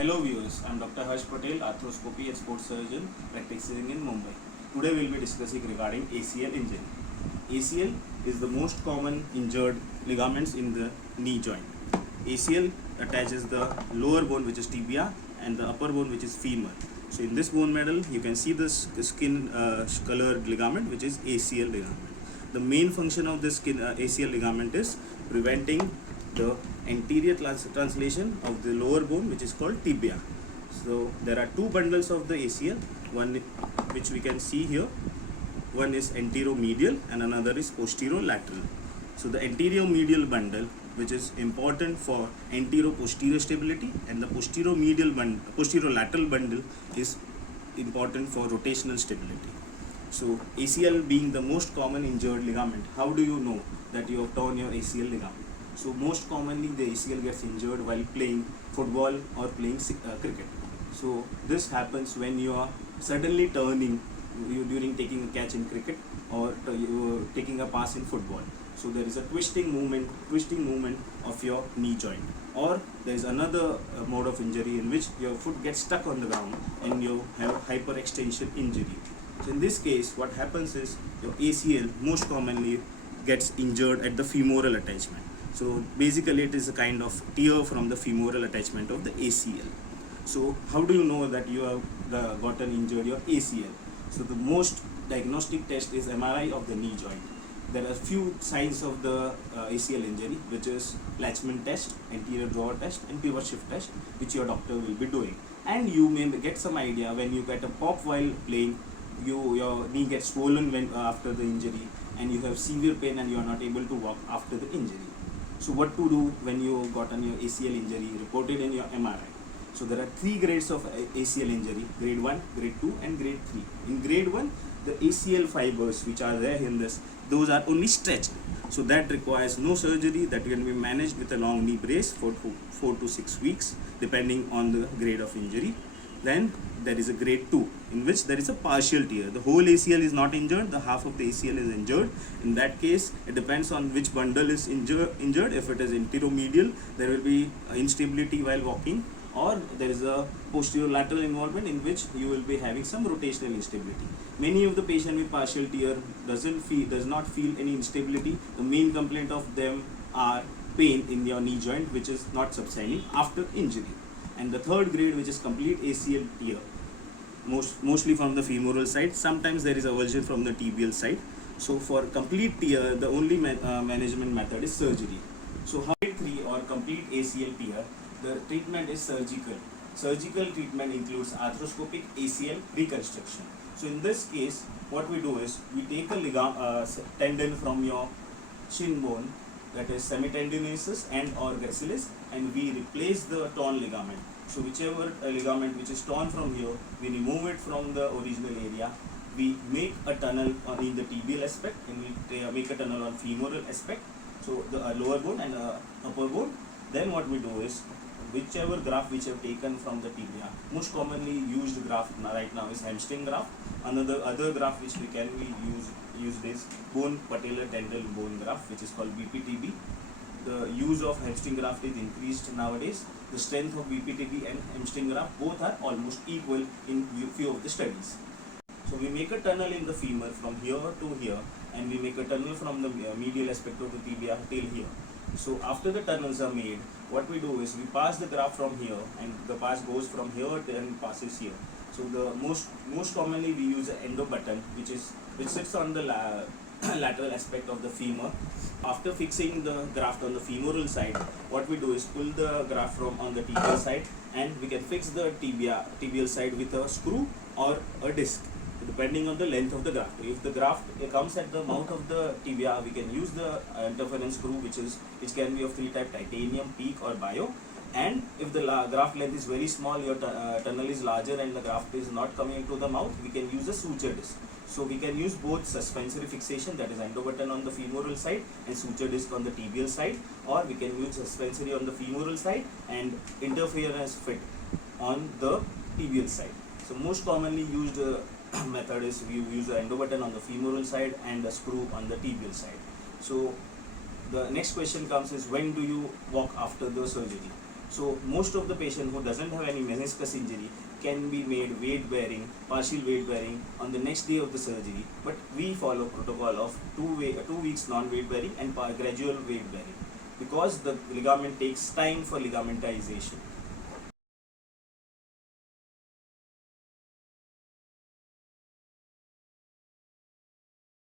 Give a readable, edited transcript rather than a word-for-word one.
Hello viewers, I am Dr. Patel, Arthroscopy and Sports Surgeon practicing in Mumbai. Today we will be discussing regarding ACL injury. ACL is the most common injured ligaments in the knee joint. ACL attaches the lower bone, which is tibia, and the upper bone, which is femur. So in this bone model you can see this skin colored ligament, which is ACL ligament. The main function of this ACL ligament is preventing the anterior translation of the lower bone, which is called tibia. So there are two bundles of the ACL, one which we can see here. One is anteromedial and another is posterolateral. So the anteromedial bundle, which is important for antero-posterior stability, and the posterolateral bundle is important for rotational stability. So ACL being the most common injured ligament, how do you know that you have torn your ACL ligament? So most commonly the ACL gets injured while playing football or playing cricket. So this happens when you are suddenly turning during taking a catch in cricket or you taking a pass in football. So there is a twisting movement of your knee joint. Or there is another mode of injury in which your foot gets stuck on the ground and you have hyperextension injury. So in this case, what happens is your ACL most commonly gets injured at the femoral attachment. So basically it is a kind of tear from the femoral attachment of the ACL. So how do you know that you have gotten injured your ACL? So the most diagnostic test is MRI of the knee joint. There are few signs of the ACL injury, which is Latchman test, anterior drawer test, and pivot shift test, which your doctor will be doing. And you may get some idea when you get a pop while playing, your knee gets swollen after the injury, and you have severe pain and you are not able to walk after the injury. So what to do when you gotten your ACL injury reported in your MRI? So there are three grades of ACL injury: grade 1, grade 2 and grade 3. In grade 1, the ACL fibers which are there in this, those are only stretched. So that requires no surgery, that can be managed with a long knee brace for 4 to 6 weeks depending on the grade of injury. Then there is a grade 2 in which there is a partial tear. The whole ACL is not injured, the half of the ACL is injured. In that case, it depends on which bundle is injured. If it is anteromedial, there will be instability while walking, or there is a posterolateral involvement in which you will be having some rotational instability. Many of the patients with partial tear does not feel any instability. The main complaint of them are pain in your knee joint, which is not subsiding after injury. And the third grade, which is complete ACL tear, mostly from the femoral side. Sometimes there is avulsion from the tibial side. So for complete tear, the only management method is surgery. So grade 3 or complete ACL tear, the treatment is surgical. Surgical treatment includes arthroscopic ACL reconstruction. So in this case, what we do is we take a tendon from your shin bone, that is semitendinosus and or gracilis, and we replace the torn ligament. So whichever ligament which is torn from here, we remove it from the original area. We make a tunnel in the tibial aspect, and we make a tunnel on femoral aspect, so the lower bone and upper bone. Then what we do is, whichever graft which have taken from the tibia, most commonly used graft right now is hamstring graft. Other graft which we can used is bone patellar tendon bone graft, which is called BPTB. The use of hamstring graft is increased nowadays. The strength of BPTB and hamstring graft both are almost equal in few of the studies. So we make a tunnel in the femur from here to here, and we make a tunnel from the medial aspect of the tibia till here. So after the tunnels are made, what we do is we pass the graft from here, and the pass goes from here and passes here. So the most commonly we use an endo button, which sits on the lateral aspect of the femur. After fixing the graft on the femoral side, what we do is pull the graft from on the tibial side, and we can fix the tibial side with a screw or a disc, depending on the length of the graft. If the graft comes at the mouth of the tibia, we can use the interference screw, which can be of 3 type: titanium, PEEK or bio. And if the graft length is very small, your tunnel is larger and the graft is not coming into the mouth, we can use a suture disc. So we can use both suspensory fixation, that is endo button on the femoral side and suture disc on the tibial side, or we can use suspensory on the femoral side and interference fit on the tibial side. So most commonly used method is we use an endo button on the femoral side and a screw on the tibial side. So the next question comes is, when do you walk after the surgery? So most of the patient who doesn't have any meniscus injury can be made weight bearing, partial weight bearing on the next day of the surgery. But we follow protocol of 2 weeks non-weight bearing and gradual weight bearing, because the ligament takes time for ligamentization.